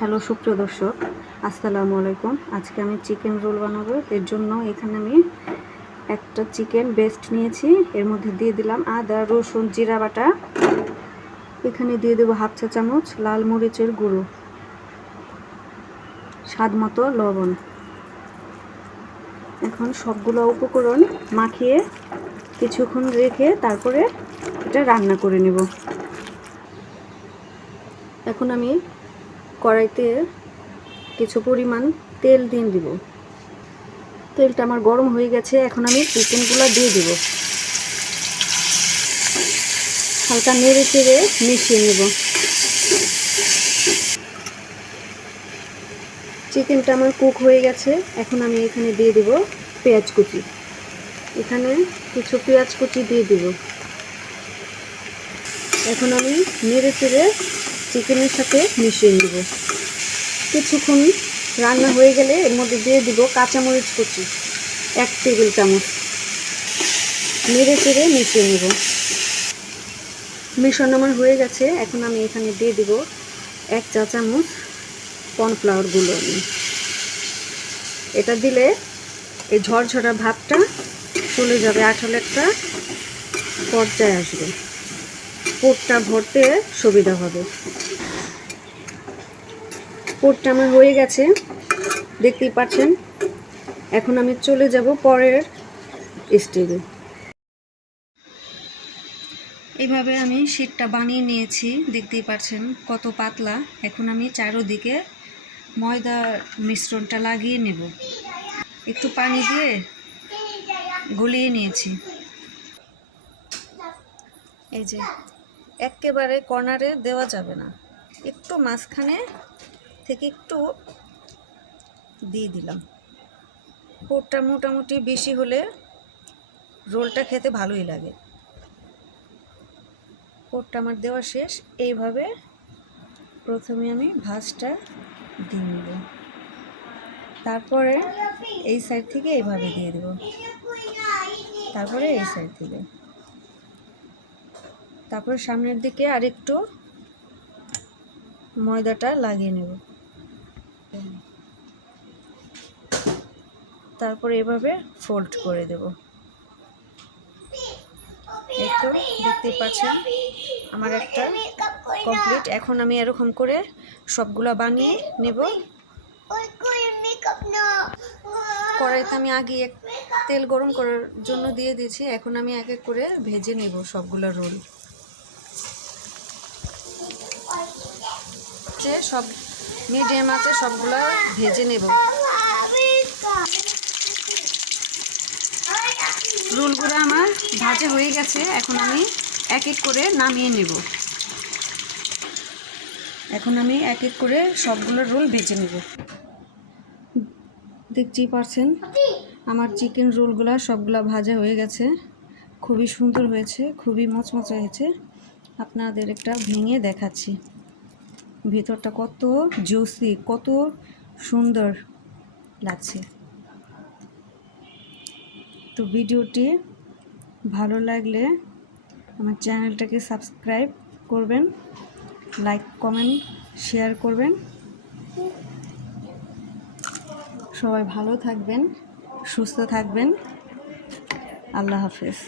Hello, সুপ্রিয় দর্শক, আসসালামু আলাইকুম। আজকে আমি চিকেন রোল বানাবো। এর জন্য এখানে আমি একটা চিকেন বেস্ট নিয়েছি। এর মধ্যে দিয়ে দিলাম আদা, রসুন, জিরা বাটা। এখানে দিয়ে দেবো হাফ চা চামচ লাল মরিচের গুঁড়ো। স্বাদ মতো লবণ। এখন সবগুলো উপকরণ মাখিয়ে কিছুক্ষণ রেখে তারপরে এটা রান্না করে নেব। এখন আমি কড়াইতে কিছু পরিমাণ তেল দিয়ে দিব। তেলটা আমার গরম হয়ে গেছে, এখন আমি চিকেনগুলো দিয়ে দিব। হালকা নেড়ে চেড়ে মিশিয়ে নেব। চিকেনটা আমার কুক হয়ে গেছে, এখন আমি এখানে দিয়ে দিব পেঁয়াজ কুচি। এখানে কিছু পেঁয়াজ কুচি দিয়ে দিব। এখন আমি নেড়ে চেড়ে চিকেনের সাথে মিশিয়ে নেব। কিছুক্ষণ রান্না হয়ে গেলে এর মধ্যে দিয়ে দিব কাঁচামরিচ কুচি, এক টেবিল চামচ। নেড়ে চেড়ে মিশিয়ে নেব। মিশন আমার হয়ে গেছে, এখন আমি এখানে দিয়ে দিব এক চা চামচ কর্নফ্লাওয়ারগুলো এটা দিলে এই ঝরঝরা ভাবটা চলে যাবে আসলে একটা পর্যায়ে আসবে। পোটটা ভরতে সুবিধা হবে। পোটটা আমার হয়ে গেছে। দেখতেই পাচ্ছেন। এখন আমি চলে যাব পরের স্টেজে। এইভাবে আমি শীটটা বানিয়ে নিয়েছি। দেখতেই পাচ্ছেন কত পাতলা। এখন আমি চারোদিকে ময়দার মিশ্রণটা লাগিয়ে নেব। একটু পানি দিয়ে গলিয়ে নিয়েছি। এই যে, একেবারে কর্নারে দেওয়া যাবে না। একটু মাঝখানে থেকে একটু দিয়ে দিলাম। পোটটা মোটামুটি বেশি হলে রোলটা খেতে ভালোই লাগে। পোটটা আমার দেওয়া শেষ। এইভাবে প্রথমে আমি ভাজটা দিয়ে নেব। তারপরে এই সাইড থেকে এইভাবে দিয়ে দেব। তারপরে এই সাইড থেকে। তারপরে সামনের দিকে আরেকটু ময়দাটা লাগিয়ে নেব। তারপর এভাবে ফোল্ড করে দেব। একটু দেখতেই পাচ্ছেন, আমার একটা কমপ্লিট এখন আমি এরকম করে সবগুলো বানিয়ে নেব। কড়াইতে আমি আগে এক- তেল গরম করার জন্য দিয়ে দিয়েছি, এখন আমি এক এক করে ভেজে নেব সবগুলো রোল। সব মিডিয়াম আছে, সবগুলো ভেজে নেব। রোলগুলো আমার ভাজা হয়ে গেছে, এখন আমি এক এক করে নামিয়ে নেব। এখন আমি এক এক করে সবগুলো রোল ভেজে নেব। দেখতেই পারছেন, আমার চিকেন রোলগুলো সবগুলো ভাজা হয়ে গেছে। খুবই সুন্দর হয়েছে, খুবই মচমচা হয়েছে। আপনাদের একটা ভেঙে দেখাচ্ছি। ভেতরটা কত জুসি, কত সুন্দর লাগছে। তো ভিডিওটি ভালো লাগলে আমার চ্যানেলটাকে সাবস্ক্রাইব করবেন, লাইক, কমেন্ট, শেয়ার করবেন। সবাই ভালো থাকবেন, সুস্থ থাকবেন। আল্লাহ হাফেজ।